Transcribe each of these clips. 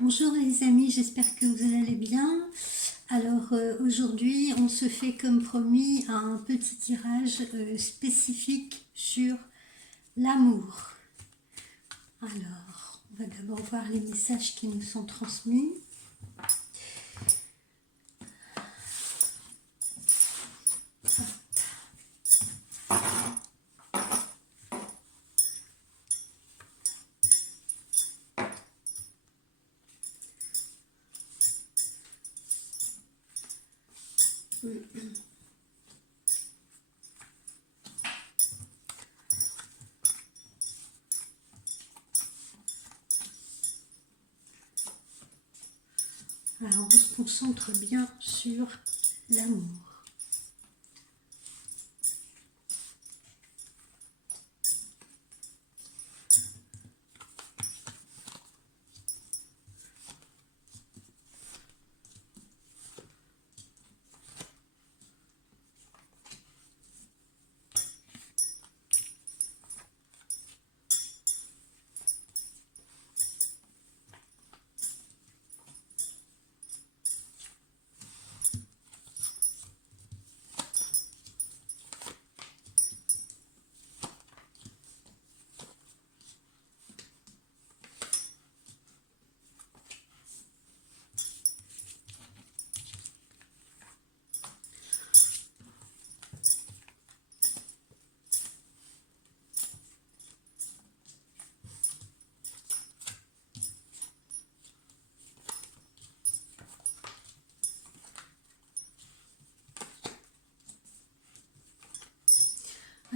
Bonjour les amis, j'espère que vous allez bien. Alors aujourd'hui, on se fait comme promis un petit tirage spécifique sur l'amour. Alors, on va d'abord voir les messages qui nous sont transmis. Alors, on se concentre bien sur l'amour.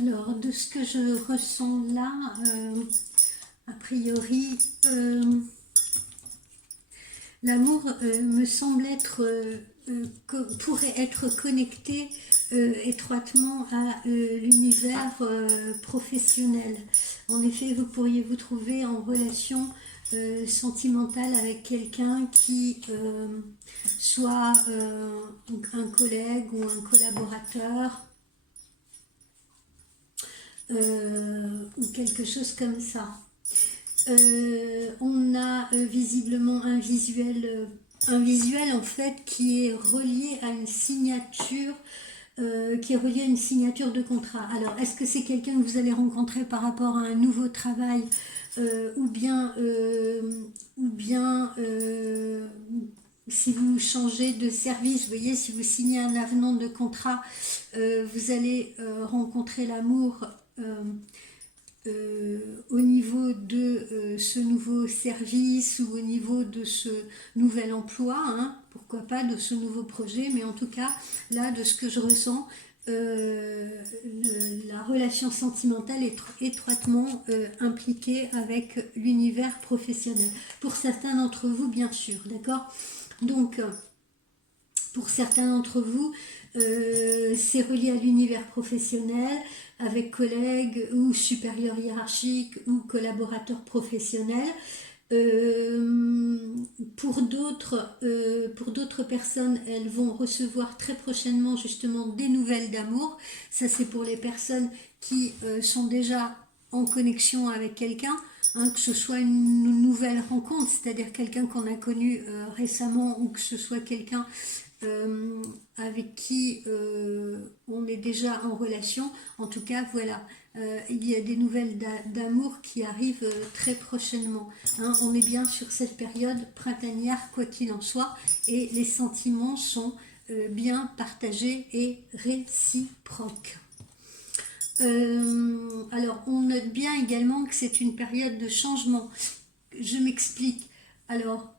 Alors, de ce que je ressens là, a priori, l'amour me semble pourrait être connecté étroitement à l'univers professionnel. En effet, vous pourriez vous trouver en relation sentimentale avec quelqu'un qui soit un collègue ou un collaborateur ou quelque chose comme ça. On a visiblement un visuel en fait qui est relié à une signature de contrat. Alors, est-ce que c'est quelqu'un que vous allez rencontrer par rapport à un nouveau travail ou bien si vous changez de service, vous voyez, si vous signez un avenant de contrat, vous allez rencontrer l'amour au niveau de ce nouveau service ou au niveau de ce nouvel emploi, hein, pourquoi pas de ce nouveau projet, mais en tout cas, là, de ce que je ressens, la relation sentimentale est étroitement impliquée avec l'univers professionnel. Pour certains d'entre vous, bien sûr, d'accord ? Donc, pour certains d'entre vous, c'est relié à l'univers professionnel, avec collègues ou supérieurs hiérarchiques ou collaborateurs professionnels. Pour d'autres personnes, elles vont recevoir très prochainement justement des nouvelles d'amour. Ça, c'est pour les personnes qui sont déjà en connexion avec quelqu'un, hein, que ce soit une nouvelle rencontre, c'est-à-dire quelqu'un qu'on a connu récemment, ou que ce soit quelqu'un avec qui on est déjà en relation. En tout cas, voilà, il y a des nouvelles d'amour qui arrivent très prochainement, hein. On est bien sur cette période printanière, quoi qu'il en soit, et les sentiments sont bien partagés et réciproques. Alors, on note bien également que c'est une période de changement. Je m'explique. Alors,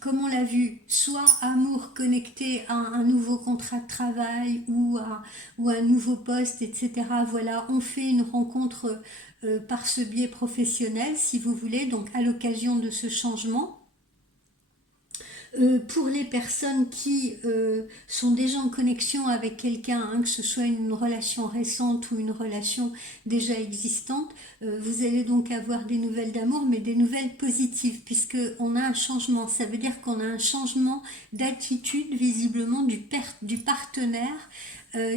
comme on l'a vu, soit amour connecté à un nouveau contrat de travail ou à un nouveau poste, etc. Voilà, on fait une rencontre par ce biais professionnel, si vous voulez, donc à l'occasion de ce changement. Pour les personnes qui sont déjà en connexion avec quelqu'un, hein, que ce soit une relation récente ou une relation déjà existante, vous allez donc avoir des nouvelles d'amour, mais des nouvelles positives, puisqu'on a un changement. Ça veut dire qu'on a un changement d'attitude visiblement du partenaire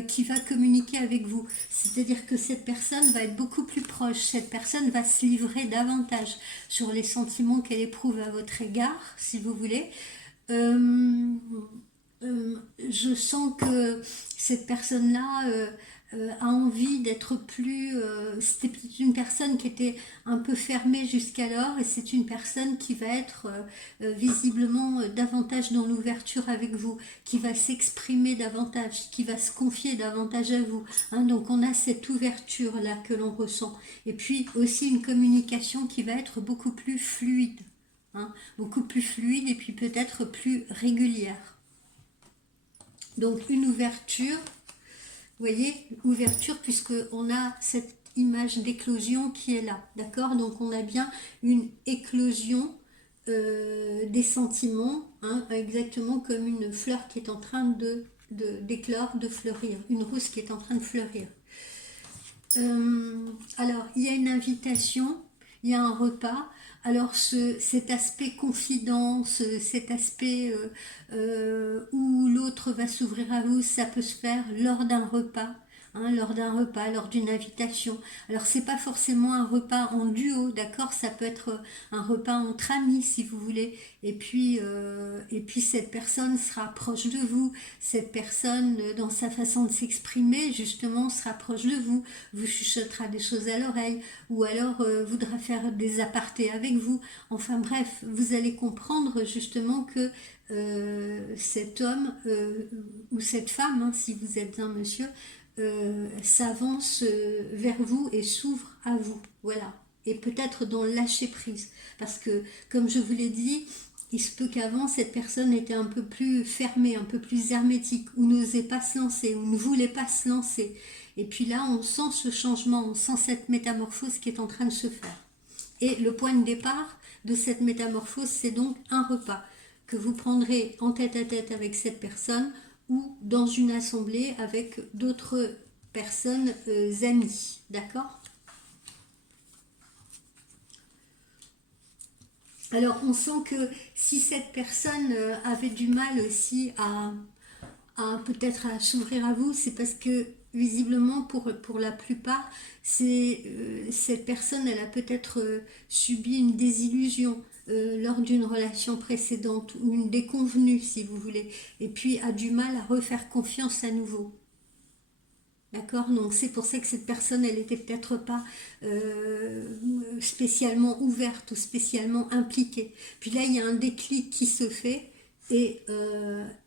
qui va communiquer avec vous. C'est-à-dire que cette personne va être beaucoup plus proche, cette personne va se livrer davantage sur les sentiments qu'elle éprouve à votre égard, si vous voulez. Je sens que cette personne-là a envie d'être plus... C'était peut-être une personne qui était un peu fermée jusqu'alors et c'est une personne qui va être visiblement davantage dans l'ouverture avec vous, qui va s'exprimer davantage, qui va se confier davantage à vous. Hein, donc on a cette ouverture-là que l'on ressent. Et puis aussi une communication qui va être beaucoup plus fluide. Hein, beaucoup plus fluide et puis peut-être plus régulière. Donc une ouverture, vous voyez, ouverture puisqu'on a cette image d'éclosion qui est là, d'accord? Donc on a bien une éclosion des sentiments, hein, exactement comme une fleur qui est en train d'éclore, de fleurir, une rose qui est en train de fleurir. Alors, il y a une invitation, il y a un repas. Alors, cet aspect confidence, cet aspect où l'autre va s'ouvrir à vous, ça peut se faire lors d'un repas. Hein, lors d'une invitation. Alors c'est pas forcément un repas en duo, d'accord? Ça peut être un repas entre amis si vous voulez. Et puis cette personne sera proche de vous. Cette personne, dans sa façon de s'exprimer, justement, sera proche de vous. Vous chuchotera des choses à l'oreille, ou alors voudra faire des apartés avec vous. Enfin bref, vous allez comprendre justement que cet homme ou cette femme, hein, si vous êtes un monsieur, s'avance vers vous et s'ouvre à vous, voilà, et peut-être dans le lâcher prise, parce que comme je vous l'ai dit, il se peut qu'avant cette personne était un peu plus fermée, un peu plus hermétique, ou n'osait pas se lancer, ou ne voulait pas se lancer, et puis là on sent ce changement, on sent cette métamorphose qui est en train de se faire, et le point de départ de cette métamorphose, c'est donc un repas que vous prendrez en tête à tête avec cette personne, ou dans une assemblée avec d'autres personnes amies, d'accord? Alors on sent que si cette personne avait du mal aussi à peut-être à s'ouvrir à vous, c'est parce que visiblement pour la plupart, cette personne, elle a peut-être subi une désillusion lors d'une relation précédente ou une déconvenue si vous voulez, et puis a du mal à refaire confiance à nouveau. D'accord? Donc c'est pour ça que cette personne, elle n'était peut-être pas spécialement ouverte ou spécialement impliquée. Puis là, il y a un déclic qui se fait et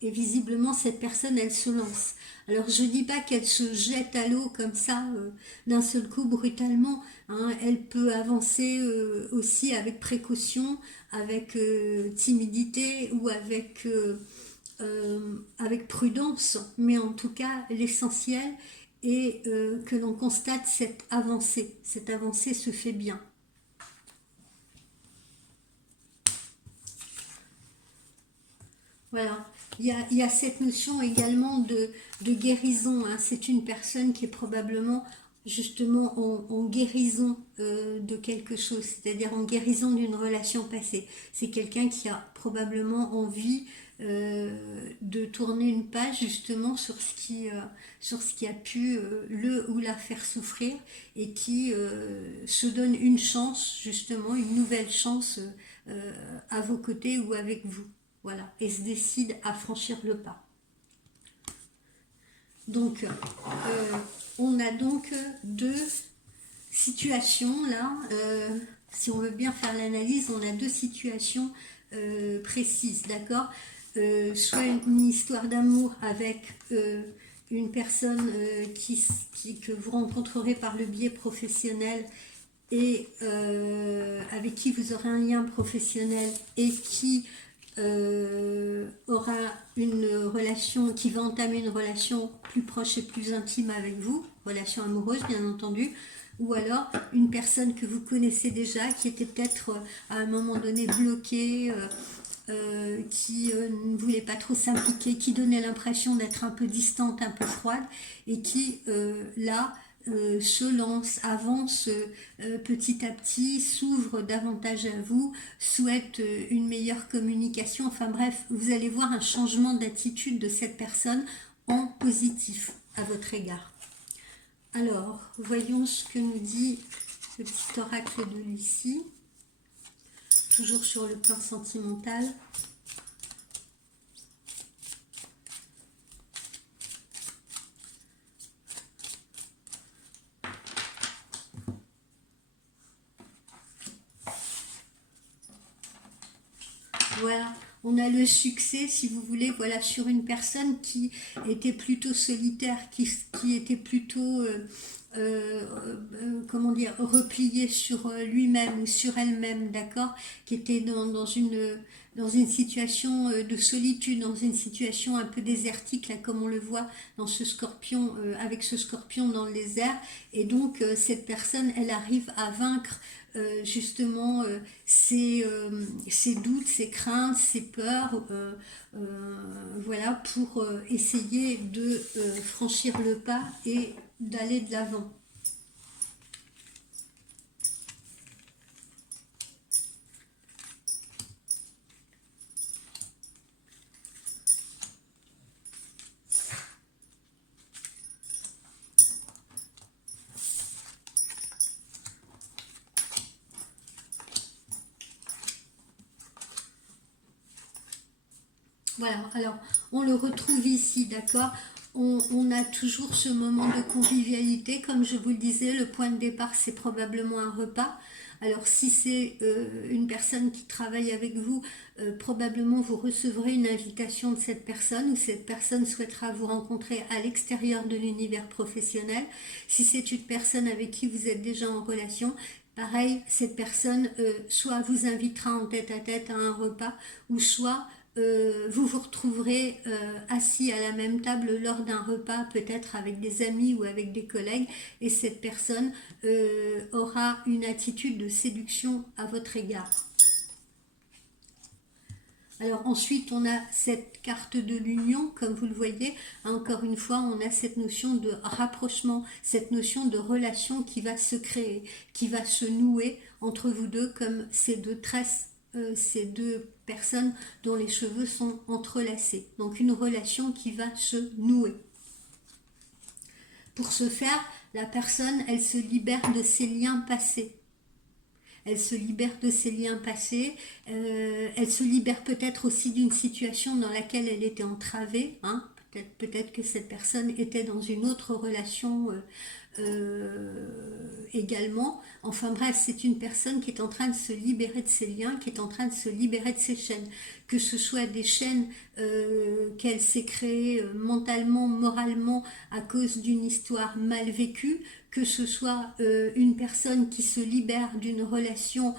visiblement, cette personne, elle se lance. Alors je ne dis pas qu'elle se jette à l'eau comme ça, d'un seul coup, brutalement. Hein. Elle peut avancer aussi avec précaution, avec timidité ou avec prudence. Mais en tout cas, l'essentiel, et que l'on constate cette avancée. Cette avancée se fait bien. Voilà. Il y a cette notion également de guérison. Hein. C'est une personne qui est probablement justement en guérison de quelque chose, c'est-à-dire en guérison d'une relation passée. C'est quelqu'un qui a probablement envie de tourner une page justement sur ce qui a pu le ou la faire souffrir et qui se donne une chance, justement, une nouvelle chance à vos côtés ou avec vous. Voilà, et se décide à franchir le pas. Donc, on a donc deux situations là. Si on veut bien faire l'analyse, on a deux situations précises, d'accord? Soit une histoire d'amour avec une personne que vous rencontrerez par le biais professionnel et avec qui vous aurez un lien professionnel et qui aura une relation, qui va entamer une relation plus proche et plus intime avec vous, relation amoureuse bien entendu, ou alors une personne que vous connaissez déjà, qui était peut-être à un moment donné bloquée, qui ne voulait pas trop s'impliquer, qui donnait l'impression d'être un peu distante, un peu froide, et qui là se lance, avance petit à petit, s'ouvre davantage à vous, souhaite une meilleure communication. Enfin bref, vous allez voir un changement d'attitude de cette personne en positif. à votre égard. Alors, voyons ce que nous dit le petit oracle de Lucie, toujours sur le plan sentimental. Voilà, on a le succès, si vous voulez, voilà, sur une personne qui était plutôt solitaire, qui était plutôt, comment dire, replié sur lui-même ou sur elle-même, d'accord, qui était dans une situation de solitude, dans une situation un peu désertique, là, comme on le voit dans ce scorpion, avec ce scorpion dans le désert, et donc cette personne, elle arrive à vaincre justement ses doutes, ses craintes, ses peurs, voilà, pour essayer de franchir le pas et d'aller de l'avant. Voilà, alors on le retrouve ici, d'accord. On a toujours ce moment de convivialité, comme je vous le disais, le point de départ c'est probablement un repas. Alors si c'est une personne qui travaille avec vous, probablement vous recevrez une invitation de cette personne ou cette personne souhaitera vous rencontrer à l'extérieur de l'univers professionnel. Si c'est une personne avec qui vous êtes déjà en relation, pareil, cette personne soit vous invitera en tête-à-tête à un repas ou soit vous vous retrouverez assis à la même table lors d'un repas, peut-être avec des amis ou avec des collègues, et cette personne aura une attitude de séduction à votre égard. Alors ensuite, on a cette carte de l'union, comme vous le voyez. Encore une fois, on a cette notion de rapprochement, cette notion de relation qui va se créer, qui va se nouer entre vous deux, comme ces deux tresses, ces deux personnes dont les cheveux sont entrelacés. Donc une relation qui va se nouer. Pour ce faire, la personne, elle se libère de ses liens passés. Elle se libère de ses liens passés, elle se libère peut-être aussi d'une situation dans laquelle elle était entravée, hein. Peut-être que cette personne était dans une autre relation également. Enfin bref, c'est une personne qui est en train de se libérer de ses liens, qui est en train de se libérer de ses chaînes. Que ce soit des chaînes qu'elle s'est créées mentalement, moralement, à cause d'une histoire mal vécue, que ce soit une personne qui se libère d'une relation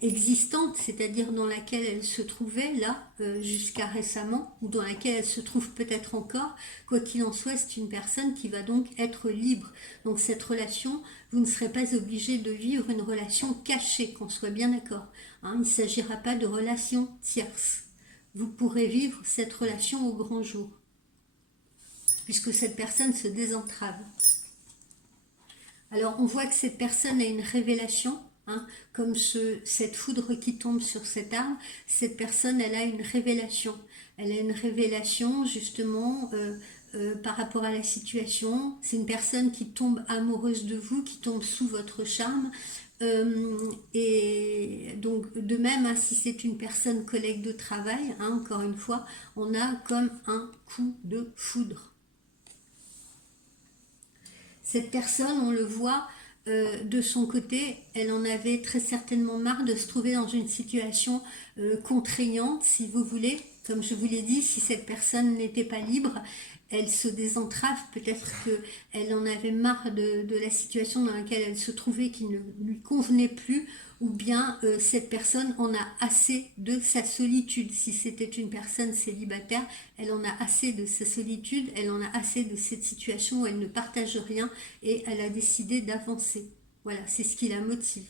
existante, c'est-à-dire dans laquelle elle se trouvait là jusqu'à récemment, ou dans laquelle elle se trouve peut-être encore. Quoi qu'il en soit, c'est une personne qui va donc être libre. Donc cette relation, vous ne serez pas obligé de vivre une relation cachée, qu'on soit bien d'accord, hein. Il ne s'agira pas de relation tierce. Vous pourrez vivre cette relation au grand jour, puisque cette personne se désentrave. Alors on voit que cette personne a une révélation, hein, comme cette foudre qui tombe sur cet arbre. Cette personne, elle a une révélation. Elle a une révélation justement par rapport à la situation. C'est une personne qui tombe amoureuse de vous, qui tombe sous votre charme. Et donc de même, hein, si c'est une personne collègue de travail, hein, encore une fois, on a comme un coup de foudre. Cette personne, on le voit, de son côté, elle en avait très certainement marre de se trouver dans une situation contraignante, si vous voulez. Comme je vous l'ai dit, si cette personne n'était pas libre, elle se désentrave. Peut-être qu'elle en avait marre de la situation dans laquelle elle se trouvait, qui ne lui convenait plus, ou bien cette personne en a assez de sa solitude. Si c'était une personne célibataire, elle en a assez de sa solitude, elle en a assez de cette situation où elle ne partage rien et elle a décidé d'avancer. Voilà, c'est ce qui la motive.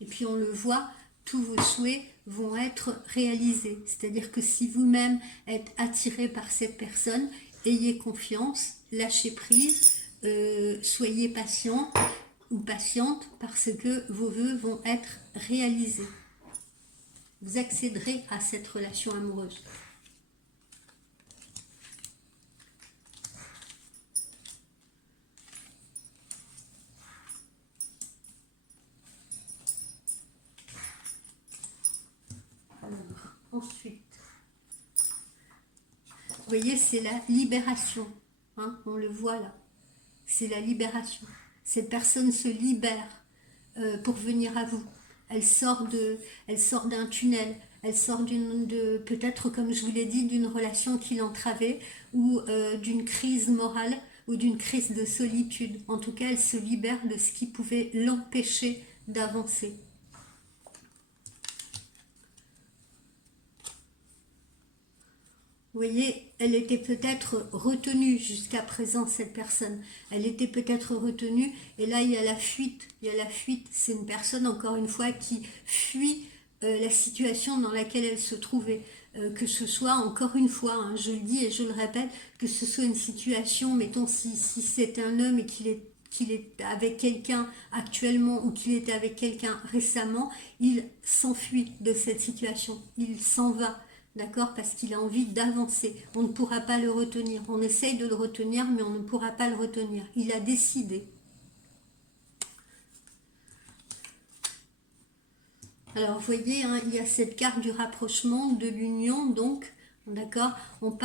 Et puis on le voit, tous vos souhaits vont être réalisés. C'est-à-dire que si vous-même êtes attiré par cette personne, ayez confiance, lâchez prise, soyez patient ou patiente parce que vos vœux vont être réalisés. Vous accéderez à cette relation amoureuse. ensuite, vous voyez, c'est la libération. Hein, on le voit là. C'est la libération. Cette personne se libère pour venir à vous. Elle sort d'un tunnel. Elle sort peut-être, comme je vous l'ai dit, d'une relation qui l'entravait ou d'une crise morale ou d'une crise de solitude. En tout cas, elle se libère de ce qui pouvait l'empêcher d'avancer. Vous voyez, elle était peut-être retenue jusqu'à présent, cette personne. Elle était peut-être retenue, et là, il y a la fuite. Il y a la fuite. C'est une personne, encore une fois, qui fuit la situation dans laquelle elle se trouvait. Que ce soit, encore une fois, hein, je le dis et je le répète, que ce soit une situation, mettons, si c'est un homme et qu'il est avec quelqu'un actuellement ou qu'il était avec quelqu'un récemment, il s'enfuit de cette situation. Il s'en va. D'accord? Parce qu'il a envie d'avancer. On ne pourra pas le retenir. On essaye de le retenir, mais on ne pourra pas le retenir. Il a décidé. Alors, vous voyez, hein, il y a cette carte du rapprochement, de l'union, donc, d'accord? On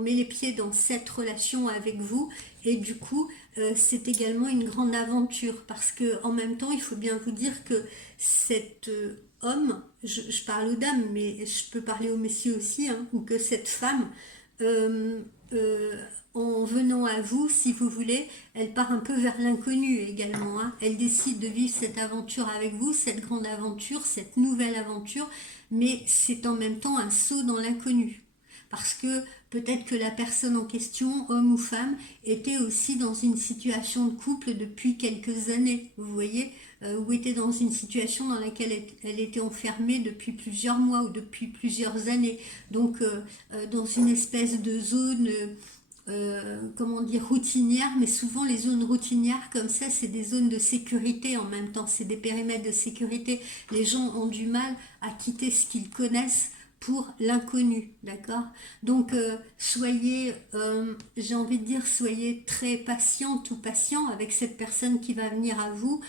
met les pieds dans cette relation avec vous, et du coup, c'est également une grande aventure, parce que en même temps, il faut bien vous dire que cet homme, je parle aux dames, mais je peux parler aux messieurs aussi, hein, ou que cette femme, euh, euh, en venant à vous, si vous voulez, elle part un peu vers l'inconnu également. Hein. Elle décide de vivre cette aventure avec vous, cette grande aventure, cette nouvelle aventure, mais c'est en même temps un saut dans l'inconnu. Parce que peut-être que la personne en question, homme ou femme, était aussi dans une situation de couple depuis quelques années, vous voyez, ou était dans une situation dans laquelle elle était enfermée depuis plusieurs mois ou depuis plusieurs années. Donc, dans une espèce de zone... comment dire, routinière, mais souvent les zones routinières comme ça, c'est des zones de sécurité en même temps, c'est des périmètres de sécurité. Les gens ont du mal à quitter ce qu'ils connaissent pour l'inconnu, d'accord? Donc soyez, j'ai envie de dire, soyez très patiente ou patient avec cette personne qui va venir à vous,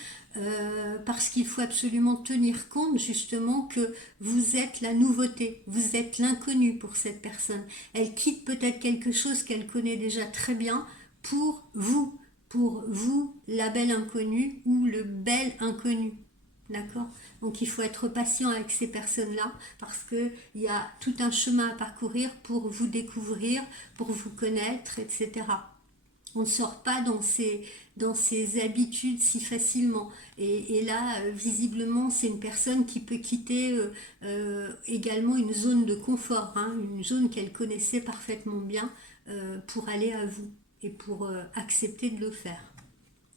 parce qu'il faut absolument tenir compte justement que vous êtes la nouveauté, vous êtes l'inconnu pour cette personne. Elle quitte peut-être quelque chose qu'elle connaît déjà très bien pour vous, la belle inconnue ou le bel inconnu. D'accord? Donc il faut être patient avec ces personnes-là parce qu'il y a tout un chemin à parcourir pour vous découvrir, pour vous connaître, etc. On ne sort pas dans ses habitudes si facilement. Et là, visiblement, c'est une personne qui peut quitter également une zone de confort, hein, une zone qu'elle connaissait parfaitement bien pour aller à vous et pour accepter de le faire.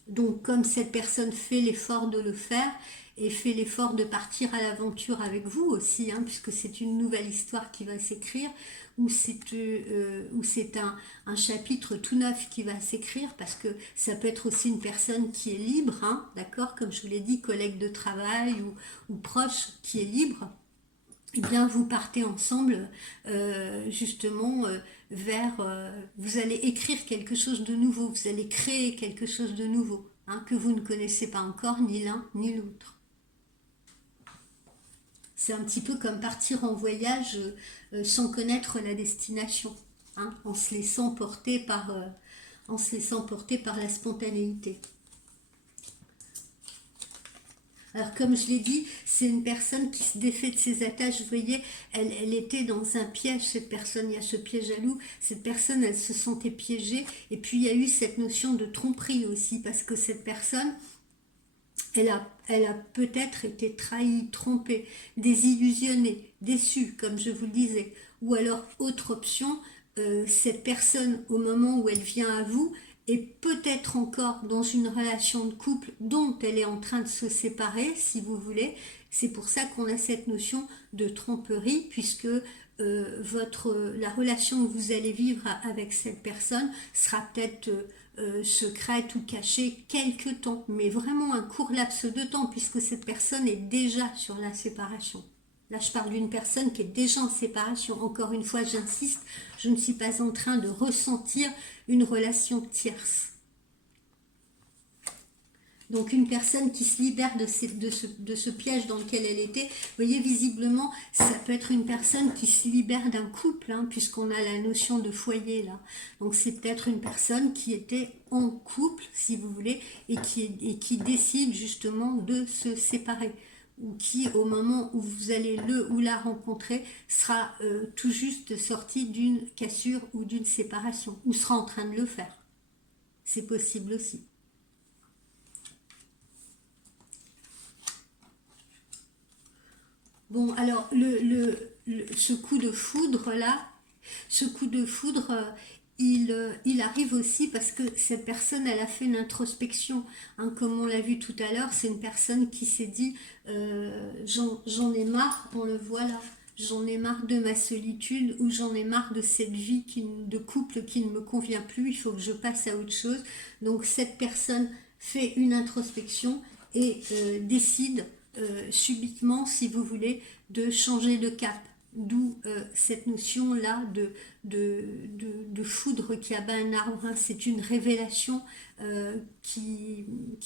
Donc, comme cette personne fait l'effort de le faire et fait l'effort de partir à l'aventure avec vous aussi, hein, puisque c'est une nouvelle histoire qui va s'écrire, ou c'est un chapitre tout neuf qui va s'écrire, parce que ça peut être aussi une personne qui est libre, hein, d'accord, comme je vous l'ai dit, collègue de travail ou proche qui est libre. Eh bien, vous partez ensemble justement vous allez écrire quelque chose de nouveau, vous allez créer quelque chose de nouveau, hein, que vous ne connaissez pas encore, ni l'un ni l'autre. C'est un petit peu comme partir en voyage sans connaître la destination, hein, en se laissant porter par la spontanéité. Alors comme je l'ai dit, c'est une personne qui se défait de ses attaches, vous voyez, elle était dans un piège, cette personne, il y a ce piège à loup, cette personne, elle se sentait piégée, et puis il y a eu cette notion de tromperie aussi, parce que cette personne, elle a peut-être été trahie, trompée, désillusionnée, déçue, comme je vous le disais, ou alors autre option, cette personne, au moment où elle vient à vous, et peut-être encore dans une relation de couple dont elle est en train de se séparer, si vous voulez. C'est pour ça qu'on a cette notion de tromperie, puisque la relation que vous allez vivre avec cette personne sera peut-être secrète ou cachée quelque temps, mais vraiment un court laps de temps, puisque cette personne est déjà sur la séparation. Là, je parle d'une personne qui est déjà en séparation. Encore une fois, j'insiste, je ne suis pas en train de ressentir une relation tierce. Donc une personne qui se libère de ce piège dans lequel elle était, vous voyez visiblement, ça peut être une personne qui se libère d'un couple, hein, puisqu'on a la notion de foyer là. Donc c'est peut-être une personne qui était en couple, si vous voulez, et qui décide justement de se séparer. Ou qui, au moment où vous allez le ou la rencontrer, sera tout juste sorti d'une cassure ou d'une séparation, ou sera en train de le faire. C'est possible aussi. Bon, alors, ce coup de foudre là, ce coup de foudre, il arrive aussi parce que cette personne, elle a fait une introspection. Hein, comme on l'a vu tout à l'heure, c'est une personne qui s'est dit j'en ai marre, on le voit là, j'en ai marre de ma solitude ou j'en ai marre de cette vie de couple qui ne me convient plus, il faut que je passe à autre chose. Donc cette personne fait une introspection et décide subitement, si vous voulez, de changer de cap. D'où cette notion-là de foudre qui abat un arbre. Hein. C'est une révélation qui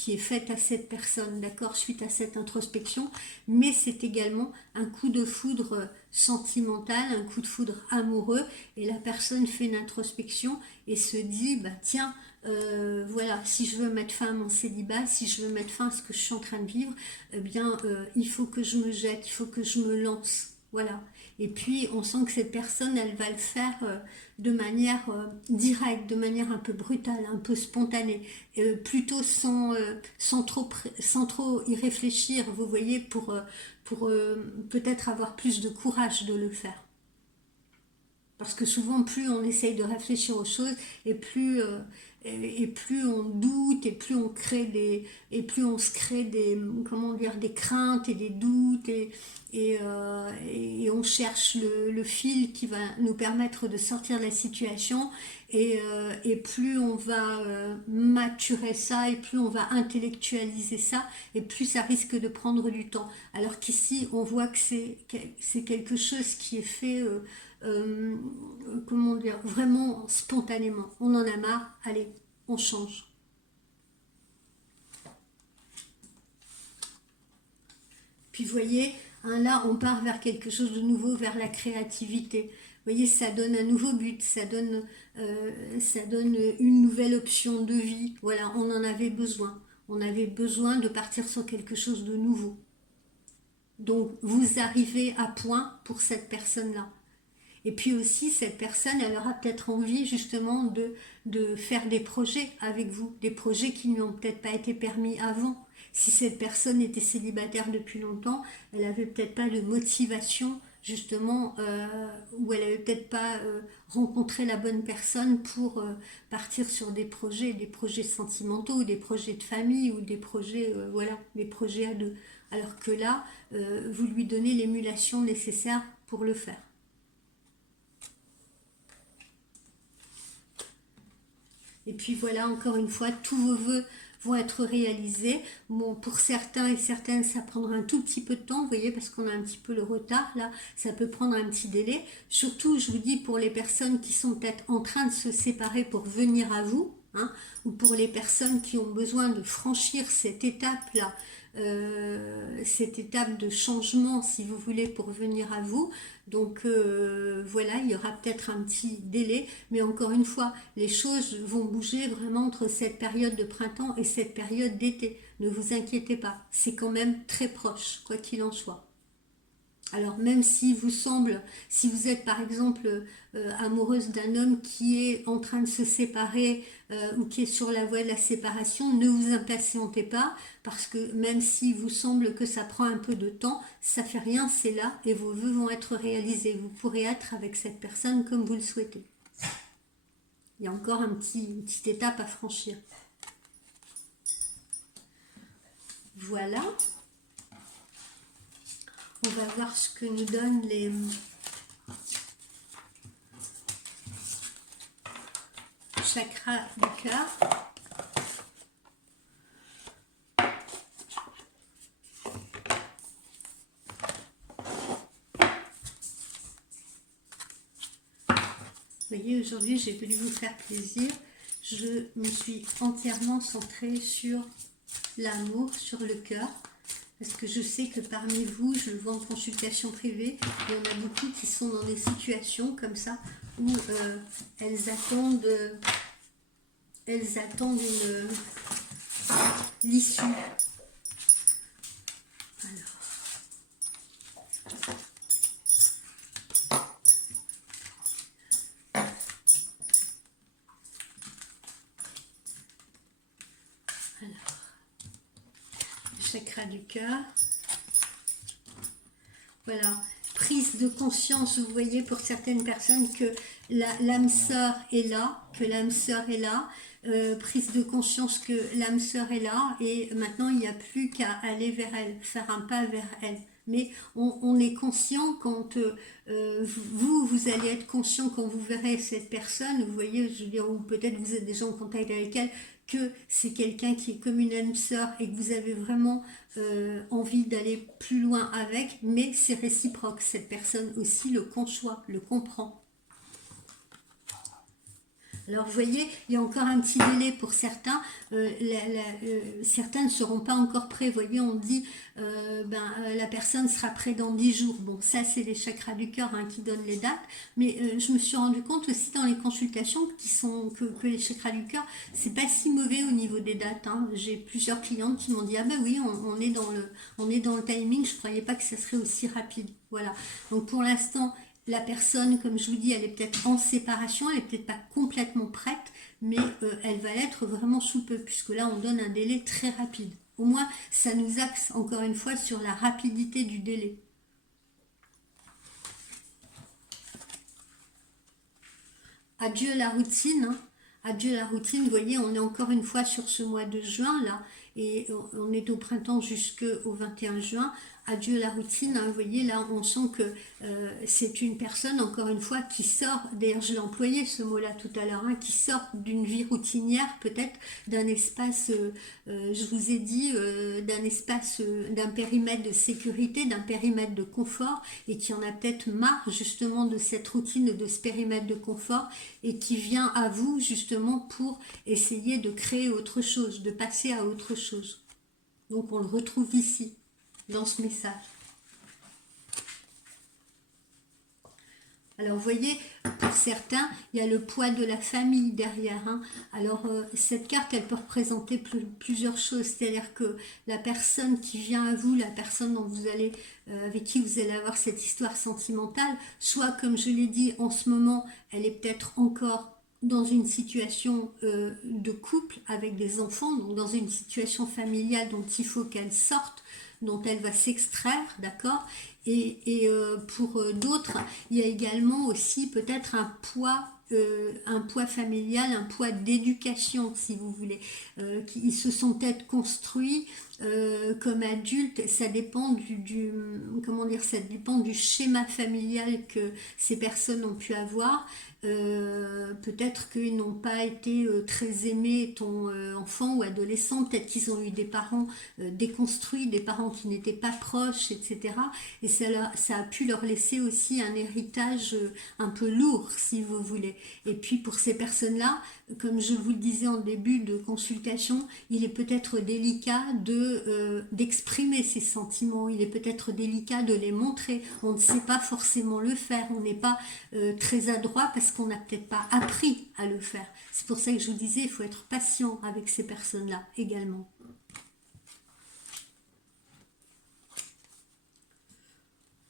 est faite à cette personne, d'accord, suite à cette introspection. Mais c'est également un coup de foudre sentimental, un coup de foudre amoureux. Et la personne fait une introspection et se dit, bah tiens, voilà, si je veux mettre fin à mon célibat, si je veux mettre fin à ce que je suis en train de vivre, eh bien, il faut que je me jette, il faut que je me lance. Voilà. Et puis, on sent que cette personne, elle va le faire de manière directe, de manière un peu brutale, un peu spontanée, plutôt sans trop y réfléchir, vous voyez, pour peut-être avoir plus de courage de le faire. Parce que souvent, plus on essaye de réfléchir aux choses, et plus on doute, et plus on se crée comment dire, des craintes et des doutes, et on cherche le fil qui va nous permettre de sortir de la situation, et plus on va maturer ça, et plus on va intellectualiser ça, et plus ça risque de prendre du temps. Alors qu'ici, on voit que c'est quelque chose qui est fait euh, comment dire, vraiment spontanément. On en a marre, allez, on change. Puis vous voyez, hein, là on part vers quelque chose de nouveau, vers la créativité. Vous voyez, ça donne un nouveau but, ça donne une nouvelle option de vie. Voilà, on en avait besoin. On avait besoin de partir sur quelque chose de nouveau. Donc vous arrivez à point pour cette personne-là. Et puis aussi, cette personne, elle aura peut-être envie justement de faire des projets avec vous, des projets qui n'ont peut-être pas été permis avant. Si cette personne était célibataire depuis longtemps, elle avait peut-être pas de motivation justement, ou elle avait peut-être pas rencontré la bonne personne pour partir sur des projets sentimentaux, ou des projets de famille, ou des projets, voilà, des projets à deux. Alors que là, vous lui donnez l'émulation nécessaire pour le faire. Et puis voilà, encore une fois, tous vos vœux vont être réalisés. Bon, pour certains et certaines, ça prendra un tout petit peu de temps, vous voyez, parce qu'on a un petit peu le retard, là, ça peut prendre un petit délai. Surtout, je vous dis, pour les personnes qui sont peut-être en train de se séparer pour venir à vous, hein, ou pour les personnes qui ont besoin de franchir cette étape-là, cette étape de changement, si vous voulez, pour venir à vous. Donc voilà, il y aura peut-être un petit délai, mais encore une fois, les choses vont bouger vraiment entre cette période de printemps et cette période d'été. Ne vous inquiétez pas, c'est quand même très proche, quoi qu'il en soit. Alors même si vous êtes par exemple amoureuse d'un homme qui est en train de se séparer, ou qui est sur la voie de la séparation, ne vous impatientez pas, parce que même s'il vous semble que ça prend un peu de temps, ça fait rien, c'est là et vos vœux vont être réalisés. Vous pourrez être avec cette personne comme vous le souhaitez. Il y a encore une petite étape à franchir. Voilà. On va voir ce que nous donnent les chakras du cœur. Vous voyez, aujourd'hui, j'ai voulu vous faire plaisir. Je me suis entièrement centrée sur l'amour sur le cœur. Parce que je sais que parmi vous, je le vois en consultation privée, il y en a beaucoup qui sont dans des situations comme ça où elles attendent l'issue. Chakra du cœur. Voilà, prise de conscience, vous voyez, pour certaines personnes que l'âme sœur est là, prise de conscience que l'âme sœur est là, et maintenant il n'y a plus qu'à aller vers elle, faire un pas vers elle. Mais on est conscient quand vous allez être conscient quand vous verrez cette personne, vous voyez, je veux dire, ou peut-être vous êtes déjà en contact avec elle, que c'est quelqu'un qui est comme une âme sœur et que vous avez vraiment envie d'aller plus loin avec, mais c'est réciproque, cette personne aussi le conçoit, le comprend. Alors vous voyez, il y a encore un petit délai pour certains, certains ne seront pas encore prêts, vous voyez, on dit la personne sera prête dans 10 jours, bon ça c'est les chakras du cœur qui donnent les dates, mais je me suis rendu compte aussi dans les consultations que les chakras du cœur, c'est pas si mauvais au niveau des dates, j'ai plusieurs clientes qui m'ont dit ah ben oui, on est dans le timing, je croyais pas que ça serait aussi rapide, voilà, donc pour l'instant, la personne, comme je vous dis, elle est peut-être en séparation, elle n'est peut-être pas complètement prête, mais elle va l'être vraiment sous peu, puisque là, on donne un délai très rapide. Au moins, ça nous axe encore une fois sur la rapidité du délai. Adieu la routine, adieu la routine, vous voyez, on est encore une fois sur ce mois de juin, là, et on est au printemps jusqu'au 21 juin. Adieu la routine, vous voyez, là, on sent que c'est une personne, encore une fois, qui sort, d'ailleurs, je l'ai employé ce mot-là tout à l'heure, qui sort d'une vie routinière, peut-être d'un espace, je vous ai dit, d'un espace, d'un périmètre de sécurité, d'un périmètre de confort, et qui en a peut-être marre, justement, de cette routine, de ce périmètre de confort, et qui vient à vous, justement, pour essayer de créer autre chose, de passer à autre chose. Donc, on le retrouve ici, dans ce message. Alors vous voyez, pour certains, il y a le poids de la famille derrière. Alors cette carte, elle peut représenter plusieurs choses. C'est-à-dire que la personne qui vient à vous, la personne dont vous allez, avec qui vous allez avoir cette histoire sentimentale, soit comme je l'ai dit en ce moment, elle est peut-être encore dans une situation de couple avec des enfants, donc dans une situation familiale dont il faut qu'elle sorte, dont elle va s'extraire, d'accord, et pour d'autres, il y a également aussi peut-être un poids familial, un poids d'éducation, si vous voulez. Ils se sont peut-être construits comme adultes, ça dépend comment dire, ça dépend du schéma familial que ces personnes ont pu avoir. Peut-être qu'ils n'ont pas été très aimés, ton enfant ou adolescent, peut-être qu'ils ont eu des parents déconstruits, des parents qui n'étaient pas proches, etc. Et ça a pu leur laisser aussi un héritage un peu lourd, si vous voulez. Et puis pour ces personnes-là, comme je vous le disais en début de consultation, il est peut-être délicat d'exprimer ces sentiments, il est peut-être délicat de les montrer, on ne sait pas forcément le faire, on n'est pas très adroit parce qu'on n'a peut-être pas appris à le faire. C'est pour ça que je vous disais, il faut être patient avec ces personnes-là également.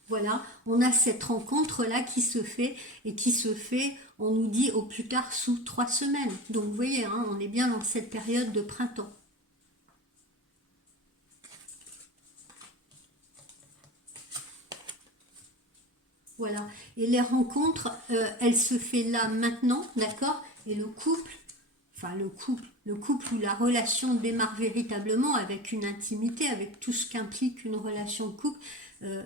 Voilà, on a cette rencontre-là qui se fait, et qui se fait, on nous dit au plus tard sous 3 semaines. Donc vous voyez, on est bien dans cette période de printemps. Voilà, et les rencontres, elles se fait là maintenant, d'accord? Et le couple ou la relation démarre véritablement avec une intimité, avec tout ce qu'implique une relation de couple,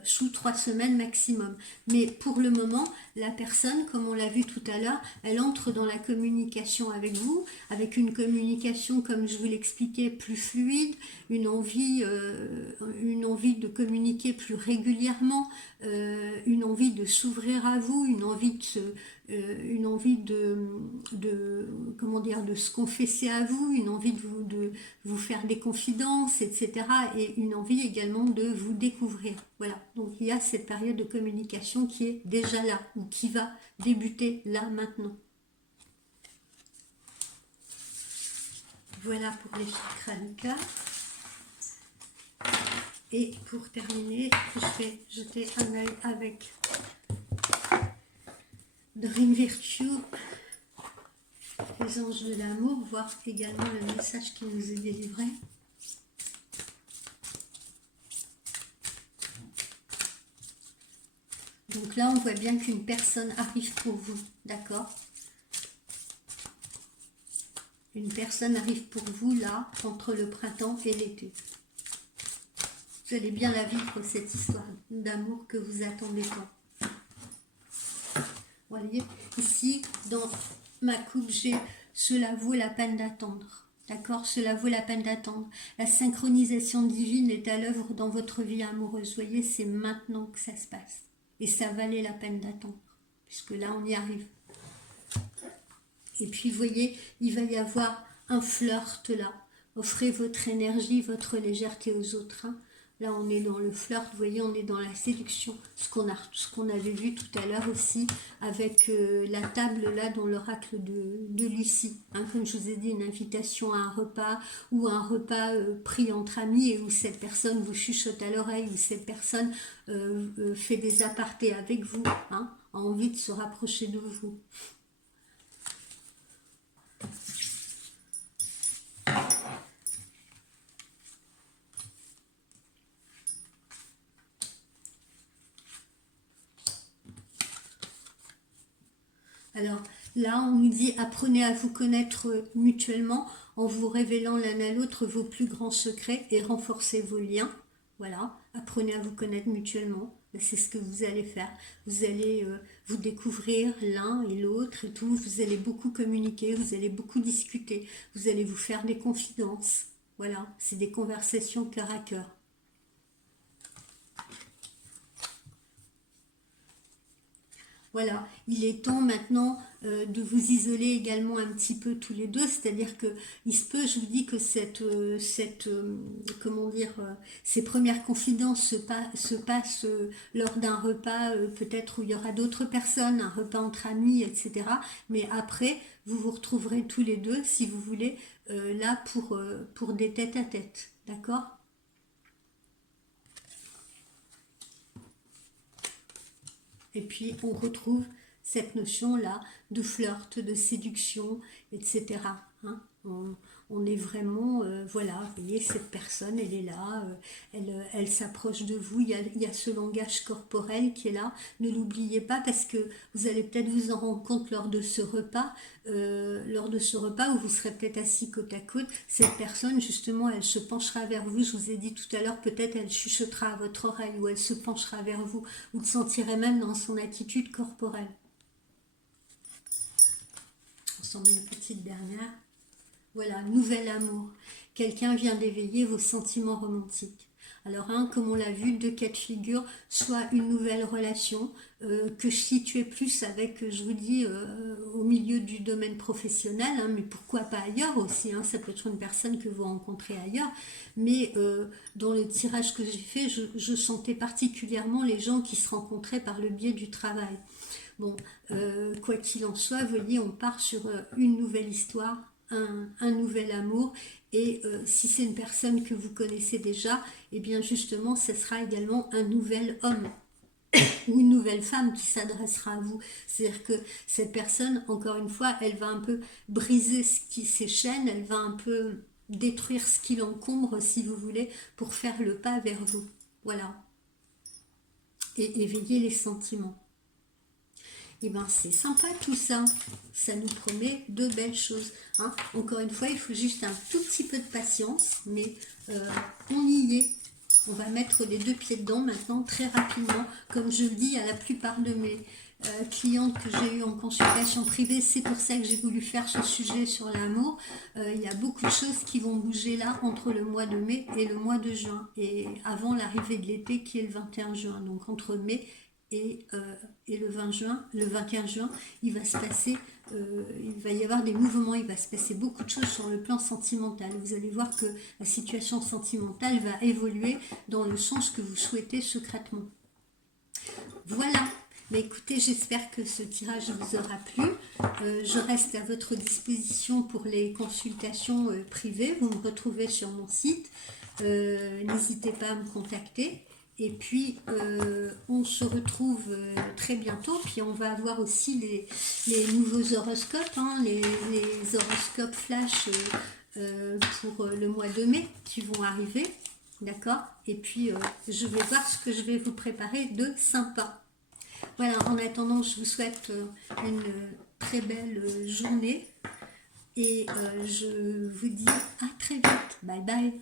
sous 3 semaines maximum. Mais pour le moment, la personne, comme on l'a vu tout à l'heure, elle entre dans la communication avec vous, avec une communication, comme je vous l'expliquais, plus fluide, une envie de communiquer plus régulièrement, une envie de s'ouvrir à vous, une envie de comment dire, de se confesser à vous, une envie de vous faire des confidences, etc. Et une envie également de vous découvrir. Voilà, donc il y a cette période de communication qui est déjà là, ou qui va débuter là, maintenant. Voilà pour les chakras du cœur. Et pour terminer, je vais jeter un œil avec Dream Virtue, les anges de l'amour, voir également le message qui nous est délivré. Donc là, on voit bien qu'une personne arrive pour vous, d'accord? Une personne arrive pour vous, là, entre le printemps et l'été. Vous allez bien la vivre, cette histoire d'amour que vous attendez tant. Vous voyez, ici, dans ma coupe, j'ai « Cela vaut la peine d'attendre ». D'accord? Cela vaut la peine d'attendre. La synchronisation divine est à l'œuvre dans votre vie amoureuse. Vous voyez, c'est maintenant que ça se passe. Et ça valait la peine d'attendre, puisque là, on y arrive. Et puis, vous voyez, il va y avoir un flirt là. Offrez votre énergie, votre légèreté aux autres. Hein. Là, on est dans le flirt, vous voyez, on est dans la séduction. Ce qu'on avait vu tout à l'heure aussi avec la table là dans l'oracle de Lucie. Hein, comme je vous ai dit, une invitation à un repas ou un repas pris entre amis et où cette personne vous chuchote à l'oreille, où cette personne fait des apartés avec vous, hein, a envie de se rapprocher de vous. Alors là, on nous dit apprenez à vous connaître mutuellement en vous révélant l'un à l'autre vos plus grands secrets et renforcez vos liens. Voilà, apprenez à vous connaître mutuellement. C'est ce que vous allez faire. Vous allez vous découvrir l'un et l'autre et tout. Vous allez beaucoup communiquer, vous allez beaucoup discuter. Vous allez vous faire des confidences. Voilà, c'est des conversations cœur à cœur. Voilà, il est temps maintenant de vous isoler également un petit peu tous les deux, c'est-à-dire que il se peut, je vous dis que comment dire, ces premières confidences se passent lors d'un repas, peut-être où il y aura d'autres personnes, un repas entre amis, etc. Mais après, vous vous retrouverez tous les deux, si vous voulez, là pour des tête-à-tête, d'accord ? Et puis on retrouve cette notion-là de flirt, de séduction, etc. Hein, on est vraiment, voilà, vous voyez, cette personne, elle est là, elle s'approche de vous, il y a ce langage corporel qui est là. Ne l'oubliez pas parce que vous allez peut-être vous en rendre compte lors de ce repas où vous serez peut-être assis côte à côte. Cette personne, justement, elle se penchera vers vous. Je vous ai dit tout à l'heure, peut-être elle chuchotera à votre oreille ou elle se penchera vers vous. Vous le sentirez même dans son attitude corporelle. On s'en met une petite dernière. Voilà, nouvel amour. Quelqu'un vient d'éveiller vos sentiments romantiques. Alors, comme on l'a vu, deux cas de figure, soit une nouvelle relation que je situais plus avec, je vous dis, au milieu du domaine professionnel, hein, mais pourquoi pas ailleurs aussi, hein, ça peut être une personne que vous rencontrez ailleurs, mais dans le tirage que j'ai fait, je sentais particulièrement les gens qui se rencontraient par le biais du travail. Bon, quoi qu'il en soit, vous voyez, on part sur une nouvelle histoire, un nouvel amour, et si c'est une personne que vous connaissez déjà, et bien justement, ce sera également un nouvel homme ou une nouvelle femme qui s'adressera à vous. C'est-à-dire que cette personne, encore une fois, elle va un peu briser ses chaînes, elle va un peu détruire ce qui l'encombre, si vous voulez, pour faire le pas vers vous. Voilà. Et éveiller les sentiments. Et bien c'est sympa tout ça, ça nous promet de belles choses. Hein. Encore une fois, il faut juste un tout petit peu de patience, mais on y est. On va mettre les deux pieds dedans maintenant très rapidement. Comme je le dis à la plupart de mes clientes que j'ai eues en consultation privée, c'est pour ça que j'ai voulu faire ce sujet sur l'amour. Il y a beaucoup de choses qui vont bouger là entre le mois de mai et le mois de juin. Et avant l'arrivée de l'été qui est le 21 juin. Donc entre mai et le 20 juin, le 21 juin, il va se passer, il va y avoir des mouvements, il va se passer beaucoup de choses sur le plan sentimental. Vous allez voir que la situation sentimentale va évoluer dans le sens que vous souhaitez secrètement. Voilà. Mais écoutez, j'espère que ce tirage vous aura plu. Je reste à votre disposition pour les consultations privées. Vous me retrouvez sur mon site. N'hésitez pas à me contacter. Et puis, on se retrouve très bientôt. Puis, on va avoir aussi les nouveaux horoscopes, hein, les horoscopes flash pour le mois de mai qui vont arriver. D'accord? Et puis, je vais voir ce que je vais vous préparer de sympa. Voilà, en attendant, je vous souhaite une très belle journée et je vous dis à très vite. Bye bye.